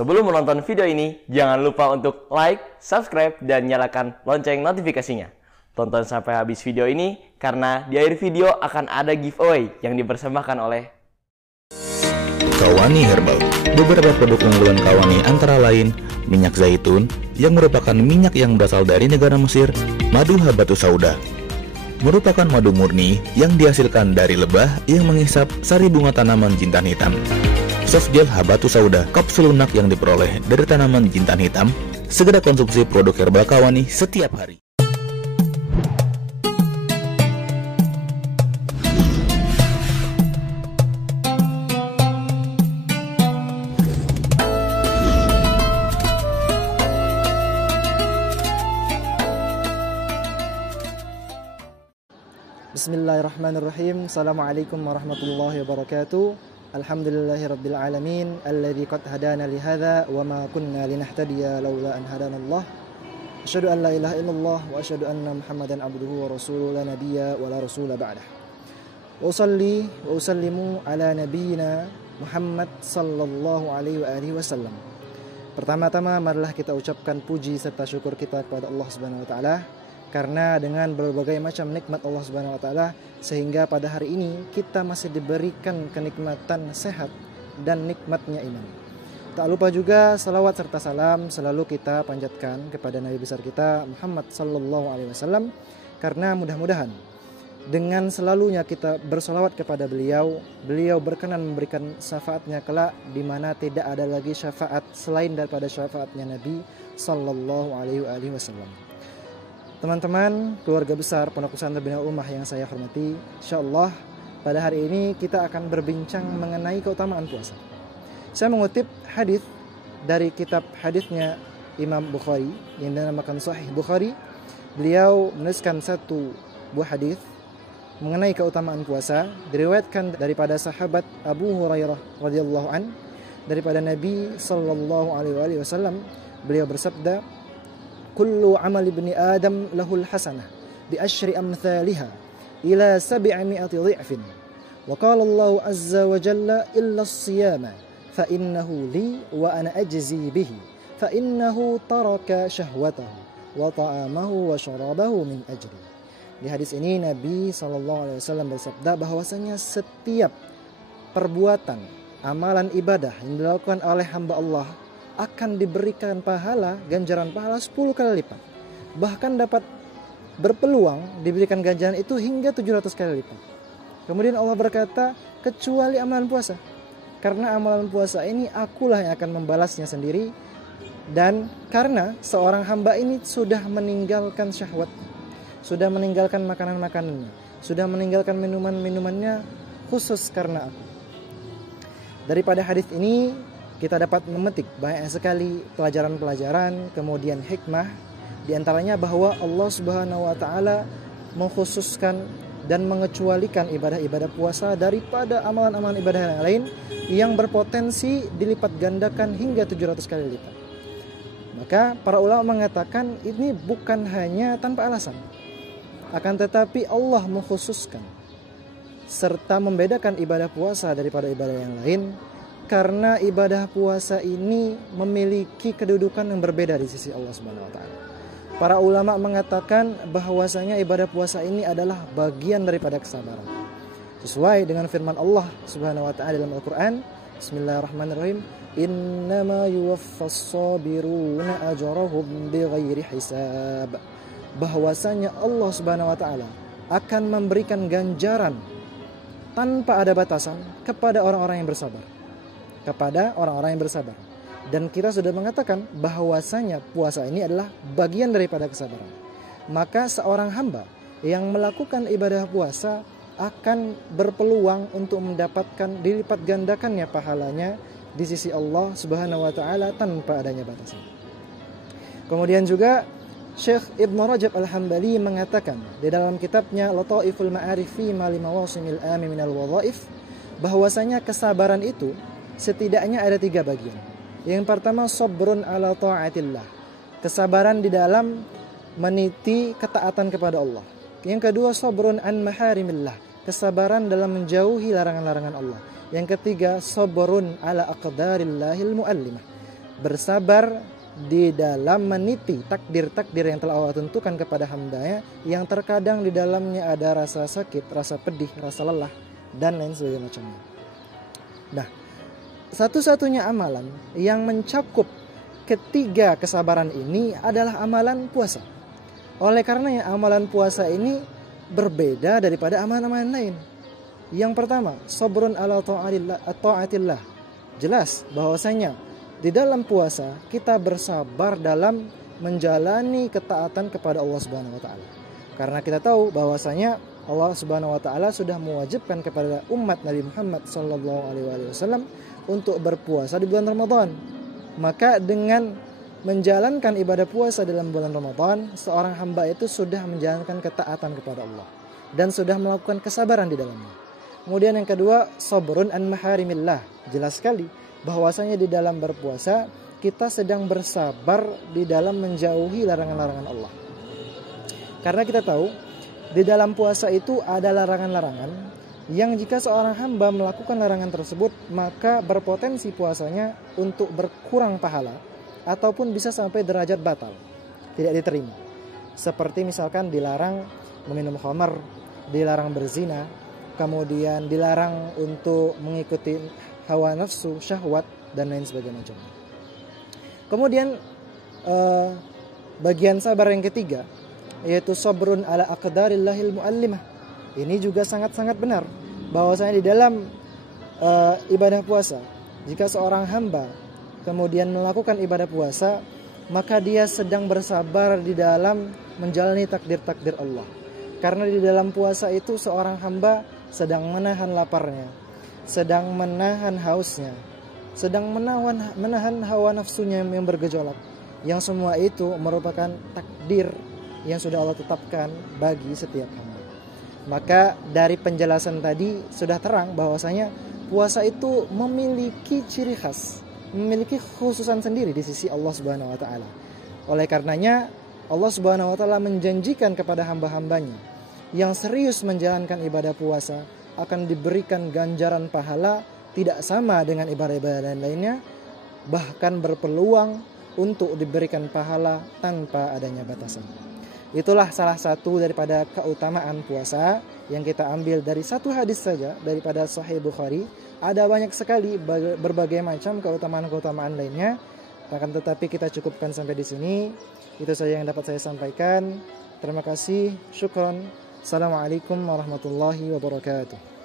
Sebelum menonton video ini, jangan lupa untuk like, subscribe, dan nyalakan lonceng notifikasinya. Tonton sampai habis video ini, karena di akhir video akan ada giveaway yang dipersembahkan oleh Kawani Herbal. Beberapa produk unggulan Kawani antara lain minyak zaitun yang merupakan minyak yang berasal dari negara Mesir, madu habatus sauda merupakan madu murni yang dihasilkan dari lebah yang menghisap sari bunga tanaman jintan hitam. Soft gel habatus sauda, kapsul lunak yang diperoleh dari tanaman jintan hitam. Segera konsumsi produk herbal Kawani setiap hari. Bismillahirrahmanirrahim. Assalamualaikum warahmatullahi wabarakatuh. Alhamdulillahirabbil alamin alladzi qad hadana li hadza wa ma kunna linahtadiya laula an hadanallah. Asyhadu an la ilaha illallah wa asyhadu anna Muhammadan abduhu wa rasuluhu la nabiyya wa la rasula ba'dah. Wa usalli wa usallimu ala nabiyyina Muhammad sallallahu alaihi wa alihi wasallam. Pertama-tama marilah kita ucapkan puji serta syukur kita kepada Allah Subhanahu wa taala. Karena dengan berbagai macam nikmat Allah Subhanahu wa taala sehingga pada hari ini kita masih diberikan kenikmatan sehat dan nikmatnya iman. Tak lupa juga salawat serta salam selalu kita panjatkan kepada Nabi besar kita Muhammad sallallahu alaihi wasallam, karena mudah-mudahan dengan selalunya kita bersalawat kepada beliau berkenan memberikan syafaatnya kelak di mana tidak ada lagi syafaat selain daripada syafaatnya Nabi sallallahu alaihi wasallam. Teman-teman, keluarga besar Pondok Pesantren Bina Ummah yang saya hormati, insyaallah pada hari ini kita akan berbincang mengenai keutamaan puasa. Saya mengutip hadis dari kitab hadisnya Imam Bukhari yang dinamakan Sahih Bukhari. Beliau menuliskan satu buah hadis mengenai keutamaan puasa, diriwayatkan daripada sahabat Abu Hurairah radhiyallahu an, daripada Nabi sallallahu alaihi wasallam. Beliau bersabda, kullu amal ibni Adam lahul hasanah bi asyri amthaliha ila 700 dhi'fin. Wa qala Allah azza wa jalla illa as-siyama fa innahu li wa ana ajzi bihi fa innahu taraka syahwatahu wa ta'amahu wa syarabahu min ajri. Di hadis ini Nabi sallallahu alaihi wasallam bersabda bahwasanya setiap perbuatan amalan ibadah yang dilakukan oleh hamba Allah akan diberikan pahala, ganjaran pahala 10 kali lipat. Bahkan dapat berpeluang diberikan ganjaran itu hingga 700 kali lipat. Kemudian Allah berkata, kecuali amalan puasa. Karena amalan puasa ini akulah yang akan membalasnya sendiri. Dan karena seorang hamba ini sudah meninggalkan syahwat, sudah meninggalkan makanan-makanannya, sudah meninggalkan minuman-minumannya khusus karena aku. Daripada hadis ini kita dapat memetik banyak sekali pelajaran-pelajaran, kemudian hikmah, di antaranya bahwa Allah Subhanahu wa taala mengkhususkan dan mengecualikan ibadah-ibadah puasa daripada amalan-amalan ibadah yang lain yang berpotensi dilipat gandakan hingga 700 kali lipat. Maka para ulama mengatakan ini bukan hanya tanpa alasan, akan tetapi Allah mengkhususkan serta membedakan ibadah puasa daripada ibadah yang lain karena ibadah puasa ini memiliki kedudukan yang berbeda di sisi Allah Subhanahu wa taala. Para ulama mengatakan bahwasanya ibadah puasa ini adalah bagian daripada kesabaran. Sesuai dengan firman Allah Subhanahu wa taala dalam Al-Qur'an, Bismillahirrahmanirrahim, innama yuwaffas sabiruna ajrahum bighairi hisab. Bahwasanya Allah Subhanahu wa taala akan memberikan ganjaran tanpa ada batasan kepada orang-orang yang bersabar. Dan kita sudah mengatakan bahwasanya puasa ini adalah bagian daripada kesabaran. Maka seorang hamba yang melakukan ibadah puasa akan berpeluang untuk mendapatkan dilipat gandakannya pahalanya di sisi Allah Subhanahu wa taala tanpa adanya batasan. Kemudian juga Syekh Ibn Rajab Al-Hambali mengatakan di dalam kitabnya Lataiful Ma'arif fi ma li mawasimil ami minal wadhaif bahwasanya kesabaran itu setidaknya ada 3 bagian. Yang pertama, sabrun ala ta'atillah, kesabaran di dalam meniti ketaatan kepada Allah. Yang kedua, sabrun an maharimillah, kesabaran dalam menjauhi larangan-larangan Allah. Yang ketiga, sabrun ala aqdarillahil muallimah, bersabar di dalam meniti takdir-takdir yang telah Allah tentukan kepada hambanya, yang terkadang di dalamnya ada rasa sakit, rasa pedih, rasa lelah, dan lain sebagainya macamnya. Nah, satu-satunya amalan yang mencakup ketiga kesabaran ini adalah amalan puasa. Oleh karenanya amalan puasa ini berbeda daripada amalan-amalan lain. Yang pertama, sabrun ala ta'atillah. Jelas bahwasanya di dalam puasa kita bersabar dalam menjalani ketaatan kepada Allah Subhanahu wa taala. Karena kita tahu bahwasanya Allah Subhanahu wa taala sudah mewajibkan kepada umat Nabi Muhammad sallallahu alaihi wasallam untuk berpuasa di bulan Ramadan. Maka dengan menjalankan ibadah puasa dalam bulan Ramadan, seorang hamba itu sudah menjalankan ketaatan kepada Allah dan sudah melakukan kesabaran di dalamnya. Kemudian yang kedua, sabrun an maharimillah. Jelas sekali bahwasanya di dalam berpuasa kita sedang bersabar di dalam menjauhi larangan-larangan Allah. Karena kita tahu di dalam puasa itu ada larangan-larangan yang jika seorang hamba melakukan larangan tersebut, maka berpotensi puasanya untuk berkurang pahala ataupun bisa sampai derajat batal, tidak diterima. Seperti misalkan dilarang meminum khamar, dilarang berzina, kemudian dilarang untuk mengikuti hawa nafsu, syahwat, dan lain sebagainya. Kemudian bagian sabar yang ketiga, yaitu sabrun ala aqdarillahil muallimah. Ini juga sangat-sangat benar bahwasanya di dalam ibadah puasa, jika seorang hamba kemudian melakukan ibadah puasa, maka dia sedang bersabar di dalam menjalani takdir-takdir Allah. Karena di dalam puasa itu seorang hamba sedang menahan laparnya, sedang menahan hausnya, sedang menahan hawa nafsunya yang bergejolak. Yang semua itu merupakan takdir yang sudah Allah tetapkan bagi setiap hamba. Maka dari penjelasan tadi sudah terang bahwasanya puasa itu memiliki ciri khas, memiliki khususan sendiri di sisi Allah Subhanahu wa taala. Oleh karenanya Allah Subhanahu wa taala menjanjikan kepada hamba-hambanya yang serius menjalankan ibadah puasa akan diberikan ganjaran pahala tidak sama dengan ibadah-ibadah lainnya, bahkan berpeluang untuk diberikan pahala tanpa adanya batasan. Itulah salah satu daripada keutamaan puasa yang kita ambil dari satu hadis saja daripada Sahih Bukhari. Ada banyak sekali berbagai macam keutamaan-keutamaan lainnya. Akan tetapi kita cukupkan sampai di sini. Itu saja yang dapat saya sampaikan. Terima kasih. Syukran. Assalamualaikum warahmatullahi wabarakatuh.